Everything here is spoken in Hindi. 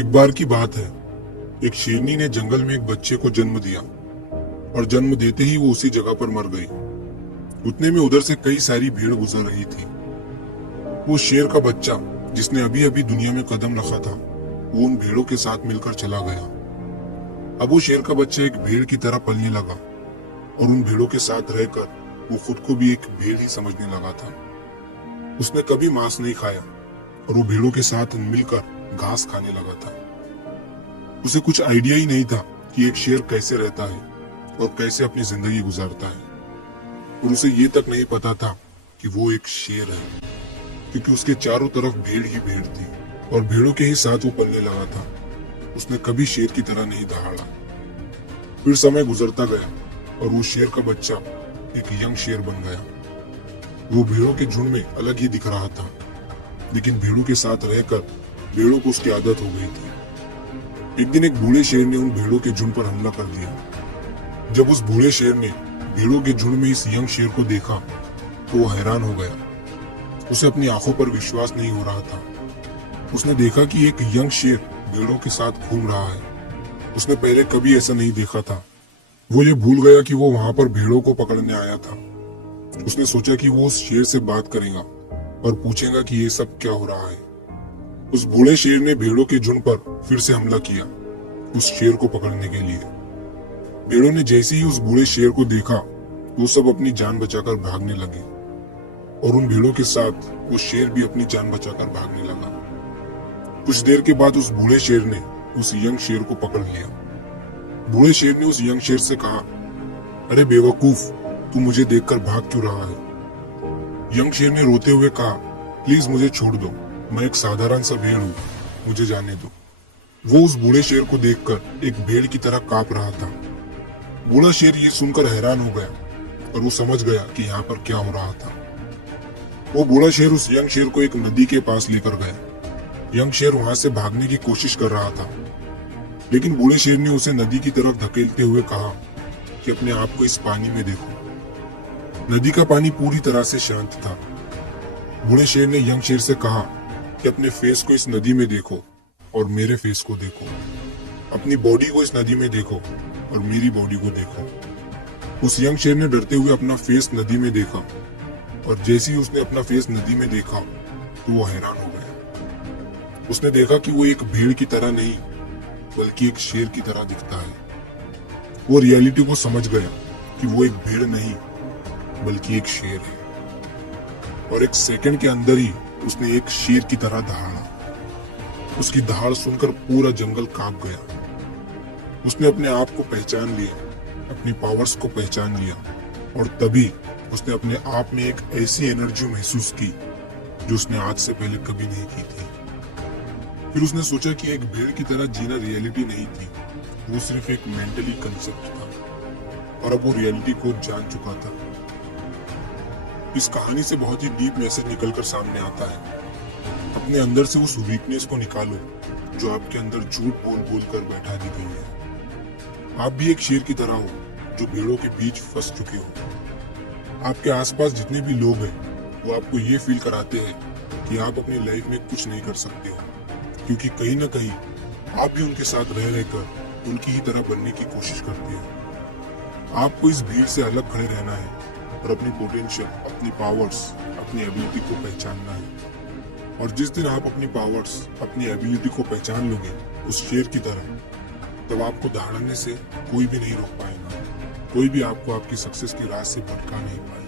एक बार की बात है, एक शेरनी ने जंगल में एक बच्चे को जन्म दिया और जन्म देते ही वो उसी जगह पर मर गई। उतने में उधर से कई सारी भीड़ गुजर रही थी। वो शेर का बच्चा जिसने अभी अभी दुनिया में कदम रखा था, वो उन भेड़ों के साथ मिलकर चला गया। अब वो शेर का बच्चा एक भेड़ की तरह पलने लगा और उन भेड़ों के साथ रहकर वो खुद को भी एक भेड़ ही समझने लगा था। उसने कभी मांस नहीं खाया और वो भेड़ों के साथ मिलकर घास खाने लगा था। उसे कुछ आइडिया ही नहीं था कि एक शेर कैसे रहता है और कैसे अपनी जिंदगी गुजारता है, और उसे ये तक नहीं पता था कि वो एक शेर है, क्योंकि उसके चारों तरफ भीड़ ही भीड़ थी और भीड़ों के ही साथ वो पलने लगा था। उसने कभी शेर की तरह नहीं दहाड़ा। फिर समय गुजरता गया और वो शेर का बच्चा एक यंग शेर बन गया। वो भीड़ों के झुंड में अलग ही दिख रहा था, लेकिन भीड़ों के साथ रहकर भेड़ों को उसकी आदत हो गई थी। एक दिन एक बूढ़े शेर ने उन भेड़ों के झुंड पर हमला कर दिया। जब उस बूढ़े शेर ने भेड़ों के झुंड में इस यंग शेर को देखा तो वो हैरान हो गया। उसे अपनी आंखों पर विश्वास नहीं हो रहा था। उसने देखा कि एक यंग शेर भेड़ों के साथ घूम रहा है। उसने पहले कभी ऐसा नहीं देखा था। वो ये भूल गया कि वो वहां पर भेड़ों को पकड़ने आया था। उसने सोचा कि वो उस शेर से बात करेगा और पूछेगा कि ये सब क्या हो रहा है। उस बूढ़े शेर ने भेड़ों के झुंड पर फिर से हमला किया, उस शेर को पकड़ने के लिए। भेड़ों ने जैसे ही उस बूढ़े शेर को देखा, वो सब अपनी जान बचाकर भागने लगे और उन भेड़ों के साथ वो शेर भी अपनी जान बचाकर भागने लगा। कुछ देर के बाद उस बूढ़े शेर ने उस यंग शेर को पकड़ लिया। बूढ़े शेर ने उस यंग शेर से कहा, अरे बेवकूफ, तू मुझे देखकर भाग क्यों रहा है? यंग शेर ने रोते हुए कहा, प्लीज मुझे छोड़ दो, मैं एक साधारण सा भेड़ हूँ, मुझे जाने दो। वो उस बूढ़े शेर को देखकर एक भेड़ की तरह कांप रहा था। बूढ़ा शेर ये सुनकर हैरान हो गया और वो समझ गया कि यहाँ पर क्या हो रहा था। वो बूढ़ा शेर उस यंग शेर को एक नदी के पास लेकर गया। यंग शेर वहां से भागने की कोशिश कर रहा था, लेकिन बूढ़े शेर ने उसे नदी की तरफ धकेलते हुए कहा कि अपने आप को इस पानी में देखो। नदी का पानी पूरी तरह से शांत था। बूढ़े शेर ने यंग शेर से कहा कि अपने फेस को इस नदी में देखो और मेरे फेस को देखो। अपनी बॉडी को इस नदी में देखो और मेरी बॉडी को देखो। उस यंग शेर ने डरते हुए अपना फेस नदी में देखा और जैसे ही उसने अपना फेस नदी में देखा तो वो हैरान हो गया। उसने देखा कि वो एक भेड़ की तरह नहीं बल्कि एक शेर की तरह दिखता है। वो रियलिटी को समझ गया कि वो एक भेड़ नहीं बल्कि एक शेर है, और एक सेकंड के अंदर ही उसने एक शेर की तरह दहाड़ा। उसकी दहाड़ सुनकर पूरा जंगल कांप गया। उसने अपने आप को पहचान लिया, अपनी पावर्स को पहचान लिया, और तभी उसने अपने आप में एक ऐसी एनर्जी महसूस की जो उसने आज से पहले कभी नहीं की थी। फिर उसने सोचा कि एक भेड़ की तरह जीना रियलिटी नहीं थी, वो सिर्फ एक मेंटली कंसेप्ट था, और अब वो रियलिटी को जान चुका था। इस कहानी से बहुत ही डीप मैसेज निकलकर सामने आता है। अपने अंदर से उस वीकनेस को निकालो जो आपके अंदर झूठ बोल बोल कर बैठा दी गई है। आप भी एक शेर की तरह हो जो भेड़ों के बीच फंस चुके हो। आपके आसपास जितने भी लोग हैं वो आपको ये फील कराते हैं कि आप अपनी लाइफ में कुछ नहीं कर सकते हो, क्योंकि कहीं ना कहीं आप भी उनके साथ रह रहकर उनकी ही तरह बनने की कोशिश करते हैं। आपको इस भीड़ से अलग खड़े रहना है और अपनी पोटेंशियल, अपनी पावर्स, अपनी एबिलिटी को पहचानना है। और जिस दिन आप अपनी पावर्स, अपनी एबिलिटी को पहचान लोगे उस शेर की तरह, तब आपको दहाड़ने से कोई भी नहीं रोक पाएगा। कोई भी आपको आपकी सक्सेस की राह से भटका नहीं पाएगा।